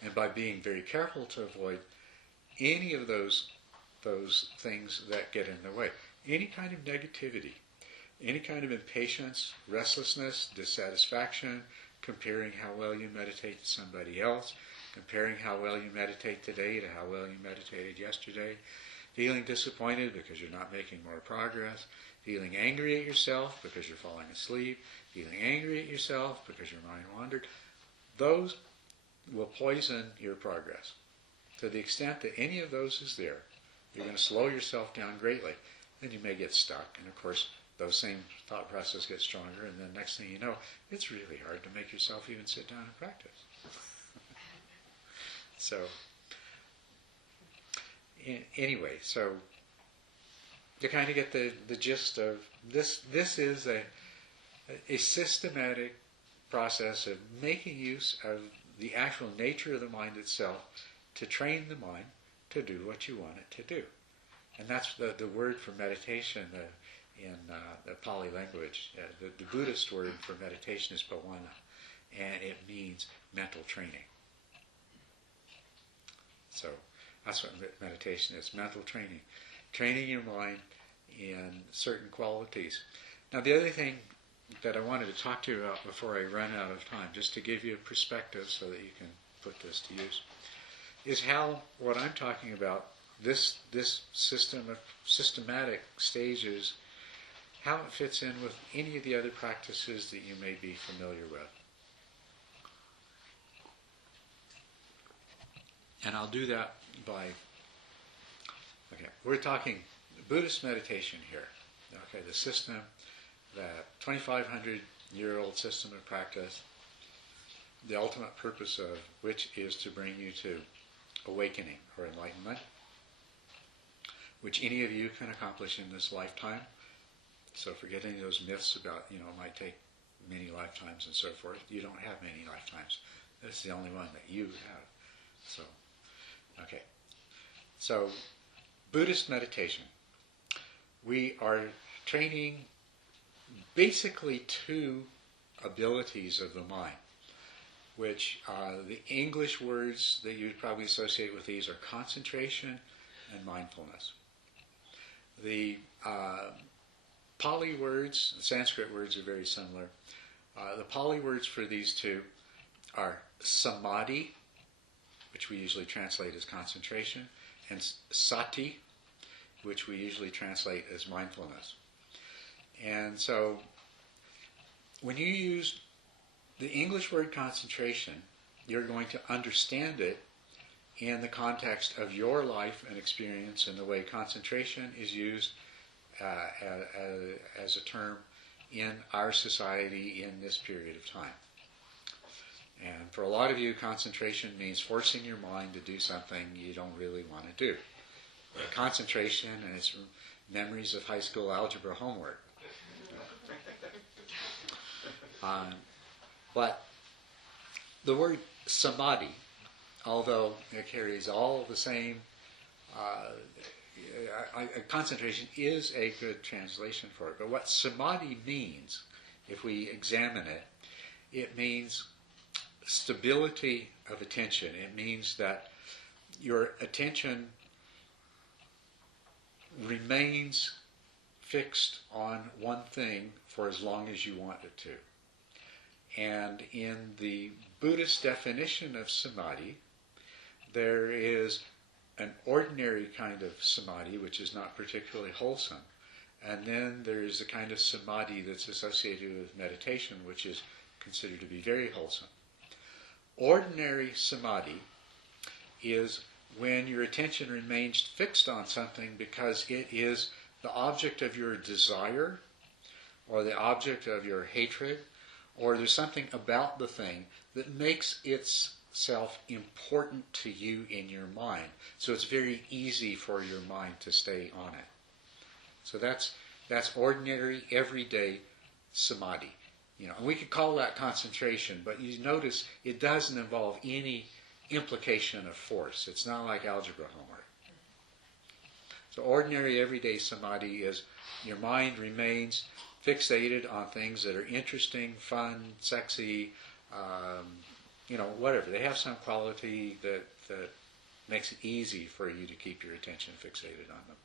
And by being very careful to avoid any of those things that get in the way. Any kind of negativity, any kind of impatience, restlessness, dissatisfaction, comparing how well you meditate to somebody else, comparing how well you meditate today to how well you meditated yesterday, feeling disappointed because you're not making more progress, feeling angry at yourself because you're falling asleep, feeling angry at yourself because your mind wandered, those will poison your progress. To the extent that any of those is there, you're going to slow yourself down greatly. Then you may get stuck, and of course those same thought processes get stronger, and then next thing you know, it's really hard to make yourself even sit down and practice. So, anyway, so to kind of get the gist of this is a systematic process of making use of the actual nature of the mind itself to train the mind to do what you want it to do. And that's the word for meditation in the Pali language. The Buddhist word for meditation is bhavana, and it means mental training. So that's what meditation is, mental training. Training your mind in certain qualities. Now the other thing that I wanted to talk to you about before I run out of time, just to give you a perspective so that you can put this to use, is how what I'm talking about, this system of systematic stages, how it fits in with any of the other practices that you may be familiar with. And I'll do that by, we're talking Buddhist meditation here. Okay, the system, that 2,500-year-old system of practice, the ultimate purpose of which is to bring you to awakening or enlightenment, which any of you can accomplish in this lifetime. So forget any of those myths about, it might take many lifetimes and so forth. You don't have many lifetimes. That's the only one that you have. So Buddhist meditation. We are training basically two abilities of the mind, which the English words that you would probably associate with these are concentration and mindfulness. The Pali words, the Sanskrit words are very similar. The Pali words for these two are samadhi, which we usually translate as concentration, and sati, which we usually translate as mindfulness. And so when you use the English word concentration, you're going to understand it in the context of your life and experience and the way concentration is used as a term in our society in this period of time. And for a lot of you, concentration means forcing your mind to do something you don't really want to do. Concentration and its memories of high school algebra homework. But the word samadhi, although it carries all the same concentration is a good translation for it. But what samadhi means, if we examine it, it means stability of attention. It means that your attention remains fixed on one thing for as long as you want it to. And in the Buddhist definition of samadhi, there is an ordinary kind of samadhi, which is not particularly wholesome, and then there is a kind of samadhi that's associated with meditation, which is considered to be very wholesome. Ordinary samadhi is when your attention remains fixed on something because it is the object of your desire or the object of your hatred, or there's something about the thing that makes itself important to you in your mind. So it's very easy for your mind to stay on it. So that's ordinary, everyday samadhi. And we could call that concentration, but you notice it doesn't involve any implication of force. It's not like algebra homework. So ordinary, everyday samadhi is your mind remains fixated on things that are interesting, fun, sexy, whatever. They have some quality that makes it easy for you to keep your attention fixated on them.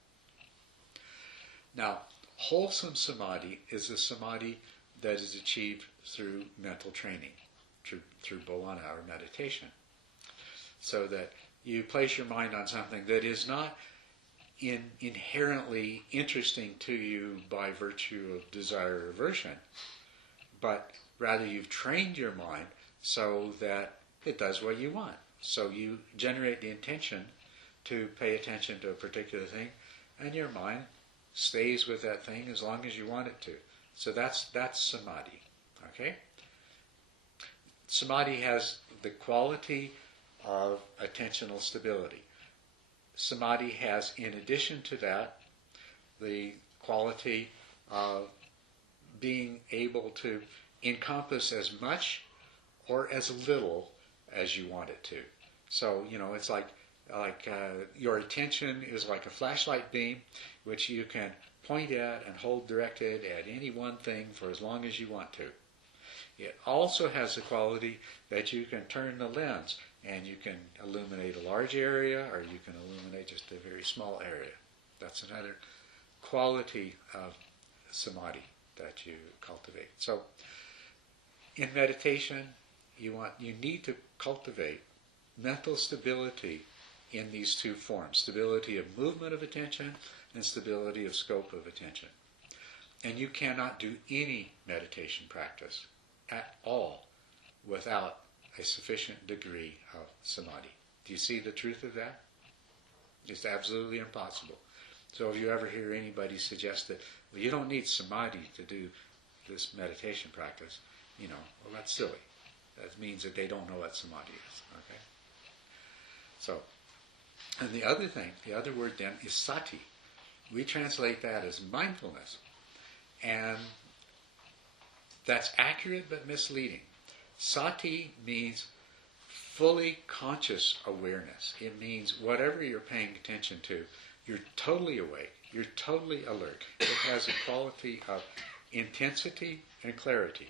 Now, wholesome samadhi is a samadhi that is achieved through mental training, through bhavana or meditation. So that you place your mind on something that is not inherently interesting to you by virtue of desire or aversion, but rather you've trained your mind so that it does what you want. So you generate the intention to pay attention to a particular thing, and your mind stays with that thing as long as you want it to. So that's samadhi. Okay? Samadhi has the quality of attentional stability. Samadhi has, in addition to that, the quality of being able to encompass as much or as little as you want it to. So, it's like your attention is like a flashlight beam, which you can point at and hold directed at any one thing for as long as you want to. It also has the quality that you can turn the lens and you can illuminate a large area or you can illuminate just a very small area. That's another quality of samadhi that you cultivate. So, in meditation, you need to cultivate mental stability in these two forms: stability of movement of attention and stability of scope of attention. And you cannot do any meditation practice at all without a sufficient degree of samadhi. Do you see the truth of that? It's absolutely impossible. So if you ever hear anybody suggest that, well, you don't need samadhi to do this meditation practice, well, that's silly. That means that they don't know what samadhi is. Okay? So, and the other word then is sati. We translate that as mindfulness. And that's accurate but misleading. Sati means fully conscious awareness. It means whatever you're paying attention to, you're totally awake, you're totally alert. It has a quality of intensity and clarity.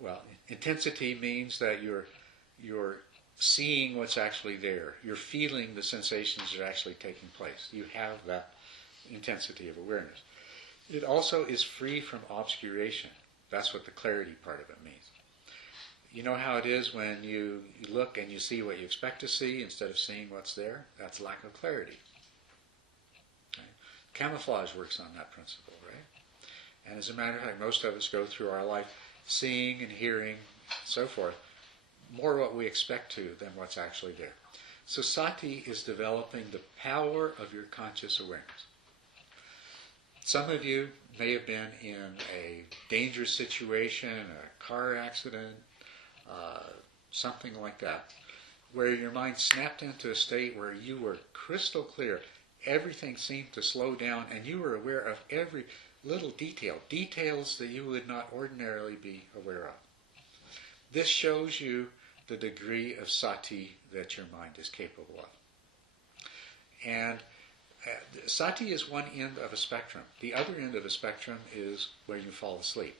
Well, intensity means that you're seeing what's actually there. You're feeling the sensations that are actually taking place. You have that intensity of awareness. It also is free from obscuration. That's what the clarity part of it means. You know how it is when you look and you see what you expect to see instead of seeing what's there? That's lack of clarity. Okay? Camouflage works on that principle, right? And as a matter of fact, most of us go through our life seeing and hearing, so forth, more what we expect to than what's actually there. So sati is developing the power of your conscious awareness. Some of you may have been in a dangerous situation, a car accident, something like that, where your mind snapped into a state where you were crystal clear. Everything seemed to slow down and you were aware of every little details that you would not ordinarily be aware of. This shows you the degree of sati that your mind is capable of. And sati is one end of a spectrum. The other end of a spectrum is where you fall asleep.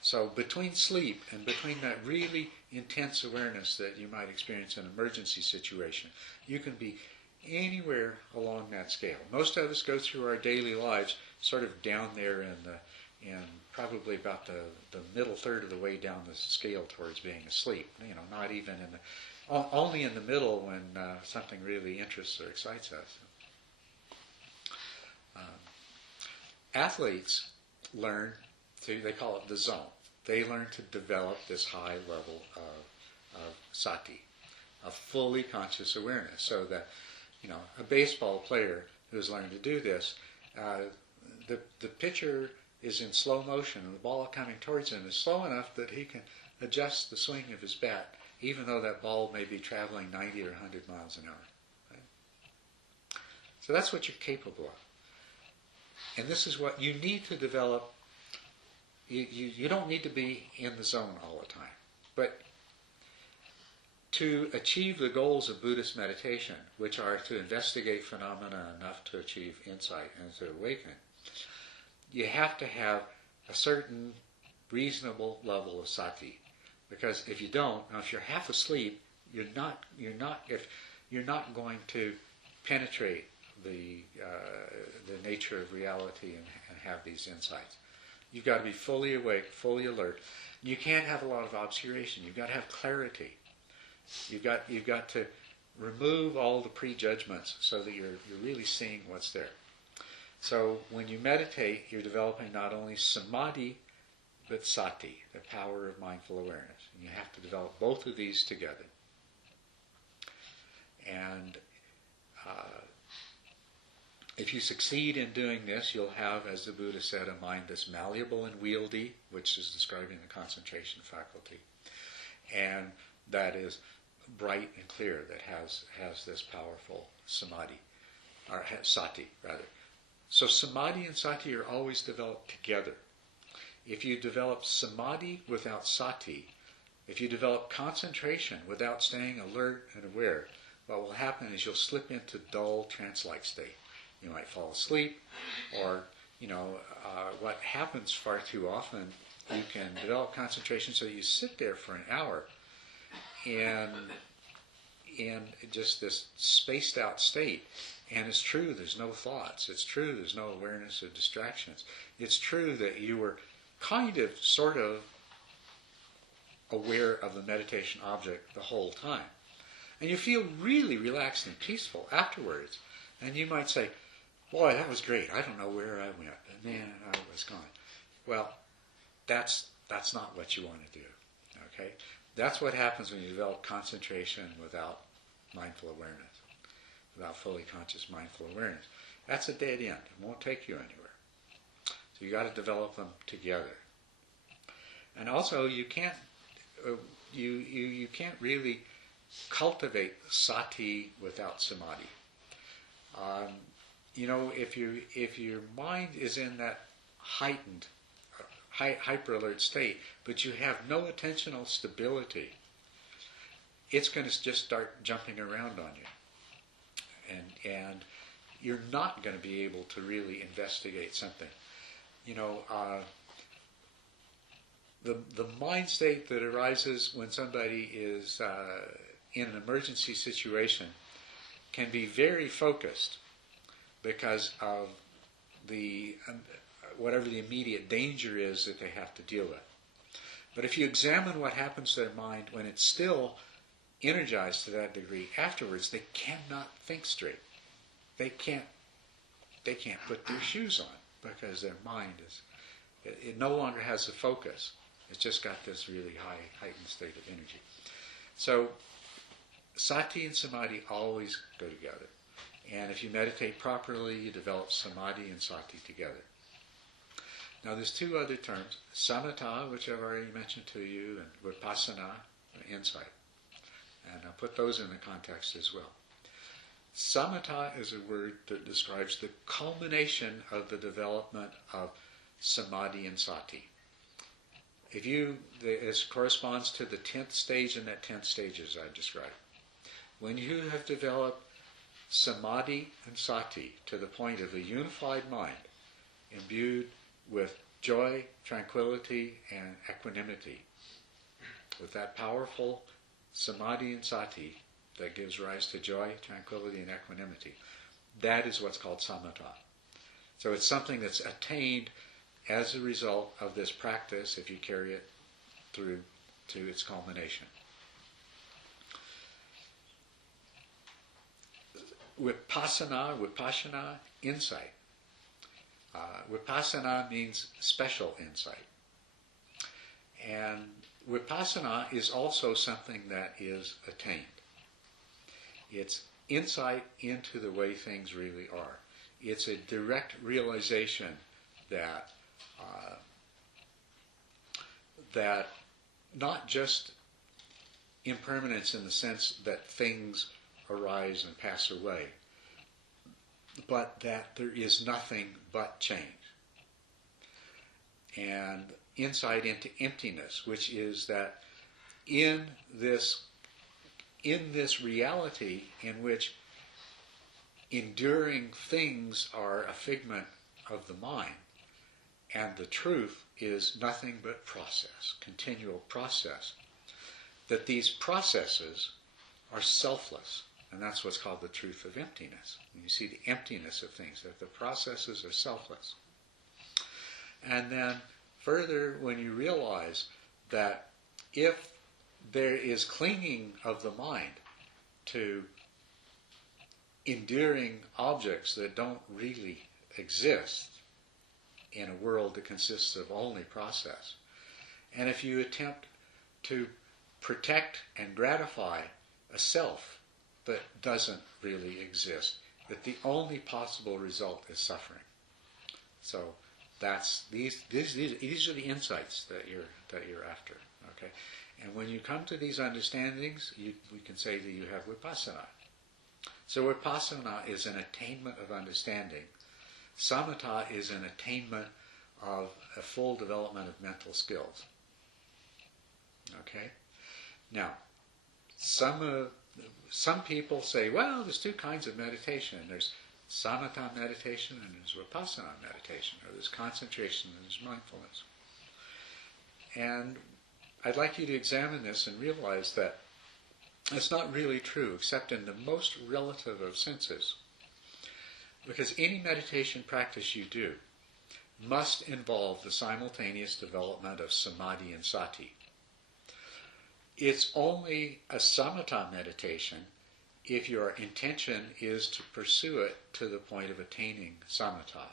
So between sleep and between that really intense awareness that you might experience in an emergency situation, you can be anywhere along that scale. Most of us go through our daily lives sort of down there in probably about the middle third of the way down the scale towards being asleep. Not even only in the middle when something really interests or excites us. Athletes learn they call it the zone. They learn to develop this high level of sati, of fully conscious awareness, so that a baseball player who's learned to do this, the pitcher is in slow motion and the ball coming towards him is slow enough that he can adjust the swing of his bat, even though that ball may be traveling 90 or 100 miles an hour. Right? So that's what you're capable of. And this is what you need to develop. You don't need to be in the zone all the time. But to achieve the goals of Buddhist meditation, which are to investigate phenomena enough to achieve insight and to awaken, you have to have a certain reasonable level of sati. Because if you don't, if you're half asleep, you're not going to penetrate the nature of reality and have these insights. You've got to be fully awake, fully alert. You can't have a lot of obscuration. You've got to have clarity. You've got to remove all the prejudgments so that you're really seeing what's there. So when you meditate, you're developing not only samadhi, but sati, the power of mindful awareness. And you have to develop both of these together. And if you succeed in doing this, you'll have, as the Buddha said, a mind that's malleable and wieldy, which is describing the concentration faculty, and that is bright and clear, that has this powerful samadhi, or sati, rather. So samadhi and sati are always developed together. If you develop samadhi without sati, if you develop concentration without staying alert and aware, what will happen is you'll slip into dull trance-like state. You might fall asleep, or, what happens far too often, you can develop concentration so you sit there for an hour in just this spaced out state. And it's true, there's no thoughts. It's true, there's no awareness of distractions. It's true that you were sort of aware of the meditation object the whole time. And you feel really relaxed and peaceful afterwards. And you might say, boy, that was great. I don't know where I went. But man, I was gone. Well, that's not what you want to do. Okay? That's what happens when you develop concentration without mindful awareness, without fully conscious mindful awareness. That's a dead end. It won't take you anywhere. So you got to develop them together. And also, you can't you can't really cultivate sati without samadhi. If your mind is in that heightened, hyper alert state, but you have no attentional stability, it's going to just start jumping around on you, and you're not going to be able to really investigate something. The mind state that arises when somebody is in an emergency situation can be very focused because of whatever the immediate danger is that they have to deal with. But if you examine what happens to their mind when it's still energized to that degree afterwards, they cannot think straight. They can't put their shoes on because their mind it no longer has the focus. It's just got this really high heightened state of energy. So sati and samadhi always go together. And if you meditate properly, you develop samadhi and sati together. Now there's two other terms, samatha, which I've already mentioned to you, and vipassana, insight. And I'll put those in the context as well. Samatha is a word that describes the culmination of the development of samadhi and sati. This corresponds to the 10th stage, and that 10th stage as I described. When you have developed samadhi and sati to the point of a unified mind, imbued with joy, tranquility, and equanimity. With that powerful samadhi and sati that gives rise to joy, tranquility, and equanimity, that is what's called samatha. So it's something that's attained as a result of this practice if you carry it through to its culmination. Vipassana, insight. Vipassana means special insight. And Vipassana is also something that is attained. It's insight into the way things really are. It's a direct realization that that not just impermanence in the sense that things arise and pass away, but that there is nothing but change. And insight into emptiness, which is that in this reality in which enduring things are a figment of the mind, and the truth is nothing but process, continual process, that these processes are selfless. And that's what's called the truth of emptiness. And you see the emptiness of things, that the processes are selfless. And then further, when you realize that if there is clinging of the mind to enduring objects that don't really exist in a world that consists of only process, and if you attempt to protect and gratify a self that doesn't really exist, that the only possible result is suffering. So that's these are the insights that you're after. Okay, and when you come to these understandings, we can say that you have vipassana. So vipassana is an attainment of understanding. Samatha is an attainment of a full development of mental skills. Okay, now some people say, well, there's two kinds of meditation. There's samatha meditation and there's vipassana meditation, or there's concentration and there's mindfulness. And I'd like you to examine this and realize that it's not really true, except in the most relative of senses. Because any meditation practice you do must involve the simultaneous development of samadhi and sati. It's only a samatha meditation if your intention is to pursue it to the point of attaining samatha.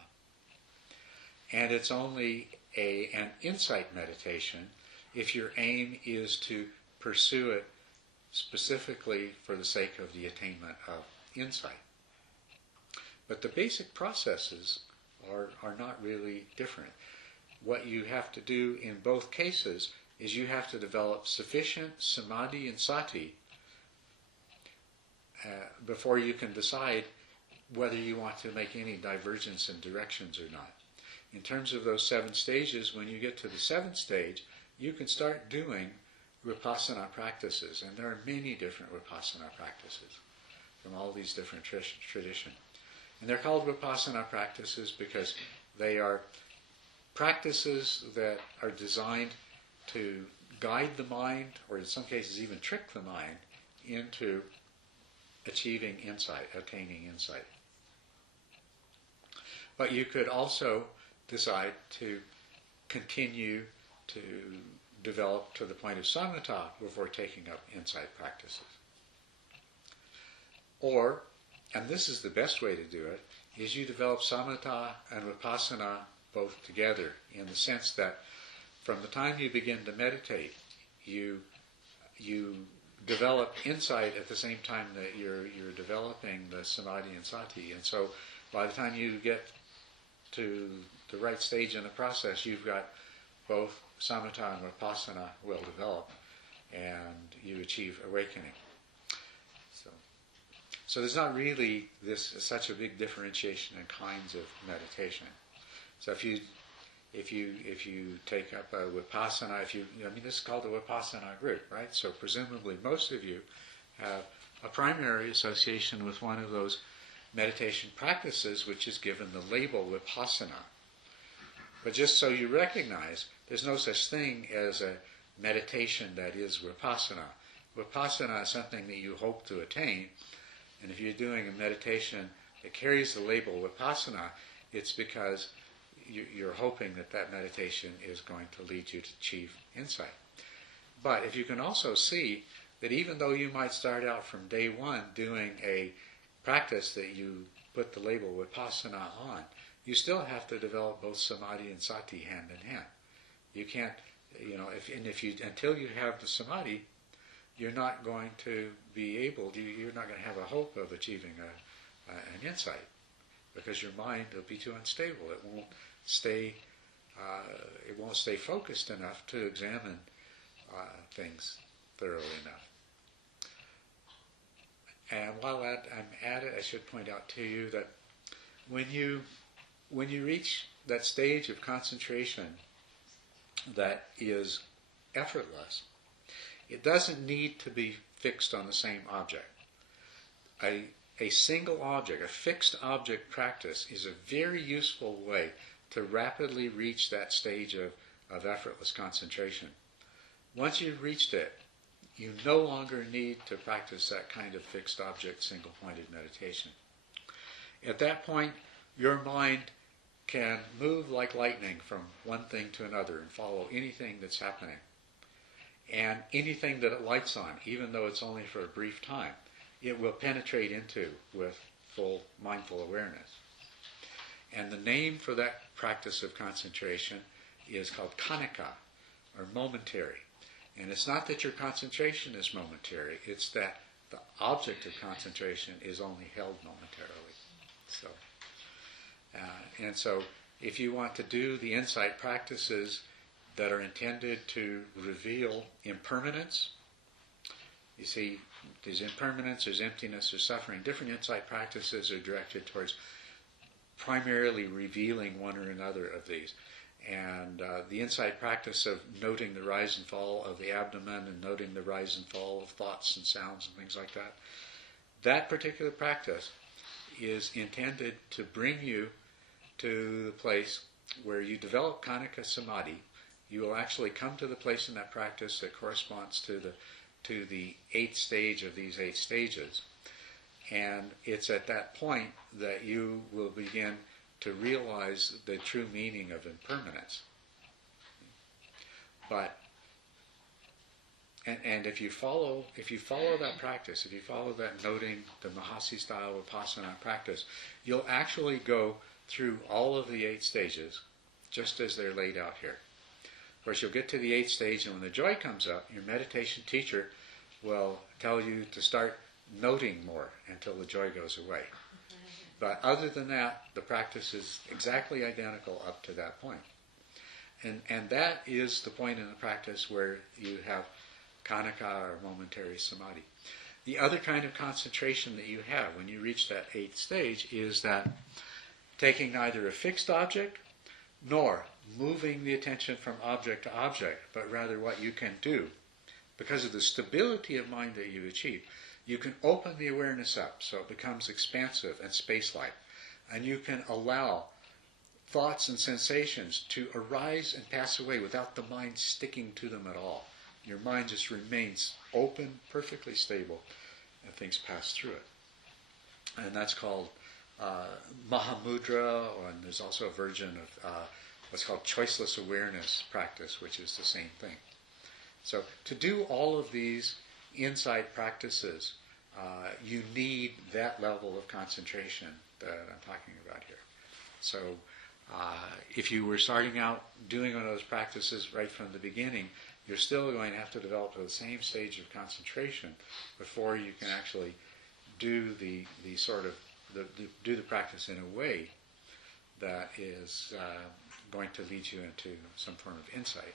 And it's only an insight meditation if your aim is to pursue it specifically for the sake of the attainment of insight. But the basic processes are not really different. What you have to do in both cases is you have to develop sufficient samadhi and sati before you can decide whether you want to make any divergence in directions or not. In terms of those 7 stages, when you get to the 7th stage, you can start doing Vipassana practices, and there are many different Vipassana practices from all these different traditions. And they're called Vipassana practices because they are practices that are designed to guide the mind, or in some cases even trick the mind, into achieving insight, attaining insight. But you could also decide to continue to develop to the point of samatha before taking up insight practices. Or, and this is the best way to do it, is you develop samatha and vipassana both together, in the sense that from the time you begin to meditate, you develop insight at the same time that you're developing the samadhi and sati. And so by the time you get to the right stage in the process, you've got both samatha and vipassana will develop, and you achieve awakening. So there's not really such a big differentiation in kinds of meditation. So if you take up a vipassana, this is called a vipassana group, right? So presumably most of you have a primary association with one of those meditation practices which is given the label Vipassana. But just so you recognize, there's no such thing as a meditation that is Vipassana. Vipassana is something that you hope to attain, and if you're doing a meditation that carries the label Vipassana, it's because you're hoping that that meditation is going to lead you to achieve insight. But if you can also see that even though you might start out from day one doing a practice that you put the label Vipassana on, you still have to develop both samadhi and sati hand in hand. You can't, until you have the samadhi, you're not going to be able, you're not going to have a hope of achieving an insight, because your mind will be too unstable. It won't stay focused enough to examine things thoroughly enough. And while I'm at it, I should point out to you that when you reach that stage of concentration that is effortless, it doesn't need to be fixed on the same object. A single object, a fixed object practice is a very useful way to rapidly reach that stage of effortless concentration. Once you've reached it, you no longer need to practice that kind of fixed object, single-pointed meditation. At that point, your mind can move like lightning from one thing to another and follow anything that's happening. And anything that it lights on, even though it's only for a brief time, it will penetrate into with full mindful awareness. And the name for that practice of concentration is called khanika, or momentary. And it's not that your concentration is momentary, it's that the object of concentration is only held momentarily. So if you want to do the insight practices that are intended to reveal impermanence, you see, there's impermanence, there's emptiness, there's suffering. Different insight practices are directed towards primarily revealing one or another of these. And the insight practice of noting the rise and fall of the abdomen and noting the rise and fall of thoughts and sounds and things like that, that particular practice is intended to bring you to the place where you develop khanika samadhi. You will actually come to the place in that practice that corresponds to the eighth stage of these 8 stages. And it's at that point that you will begin to realize the true meaning of impermanence. But and if you follow that practice, if you follow that noting, the Mahasi style Vipassana practice, you'll actually go through all of the 8 stages just as they're laid out here. Of course, you'll get to the 8th stage, and when the joy comes up, your meditation teacher will tell you to start noting more until the joy goes away. But other than that, the practice is exactly identical up to that point. And that is the point in the practice where you have khanika, or momentary samadhi. The other kind of concentration that you have when you reach that 8th stage is that taking neither a fixed object nor moving the attention from object to object, but rather what you can do, because of the stability of mind that you achieve, you can open the awareness up so it becomes expansive and space-like, and you can allow thoughts and sensations to arise and pass away without the mind sticking to them at all. Your mind just remains open, perfectly stable, and things pass through it. And that's called Mahamudra, and there's also a version of what's called choiceless awareness practice, which is the same thing. So to do all of these insight practices, you need that level of concentration that I'm talking about here. So if you were starting out doing one of those practices right from the beginning, you're still going to have to develop to the same stage of concentration before you can actually do the practice in a way that is going to lead you into some form of insight.